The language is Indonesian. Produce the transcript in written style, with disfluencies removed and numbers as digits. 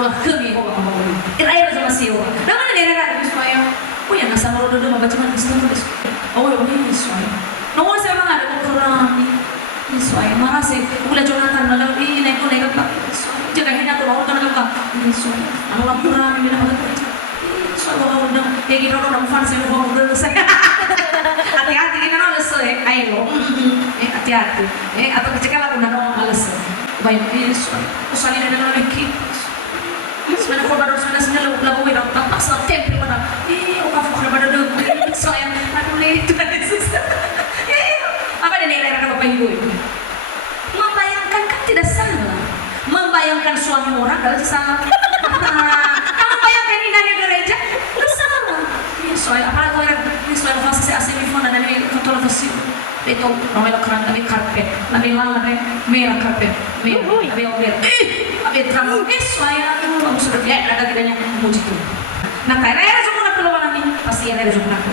fulah kami ko baka magulo. Ira sa masiyo. Naman na nira ka gusto ayo. Kuya nasa mo do mabaca man gusto mo. Oh, ini soy. No sa mga ano kurang ni soy. Marasi ula Jonathan na ini ko na ka. Jaga hina to ako na ka. Ni soy. Ano lang kurang ni na magka. So ako na pegi ro na fan sa mo mo sa. Hati-hati kita na alas ayo. Hati-hati. Atau kecekala ko na no alas. Baik isso. Usalin na lang kit. Sebenarnya ko baru sudah senang lagu itu tampak sa tempo mana. O kafu ko na do. Saya aku late na susah. Apa dia nilai ka papahigo? Membayangkan kan tidak salah. Membayangkan suami orang adalah salah. Kamu bayangkan indahnya gereja? Tidak salah. Soalnya apa aku ini soal fase se hace mi fona na mi fotografia. Itu nomor keran kami karpet. Nabi lala merah karpet. Merah. Nabi ober. Nabi terang. Soalnya kamu sudah lihat ada tidaknya muji itu. Nah, karena ada semua nak keluar nami pasti ada semua nak.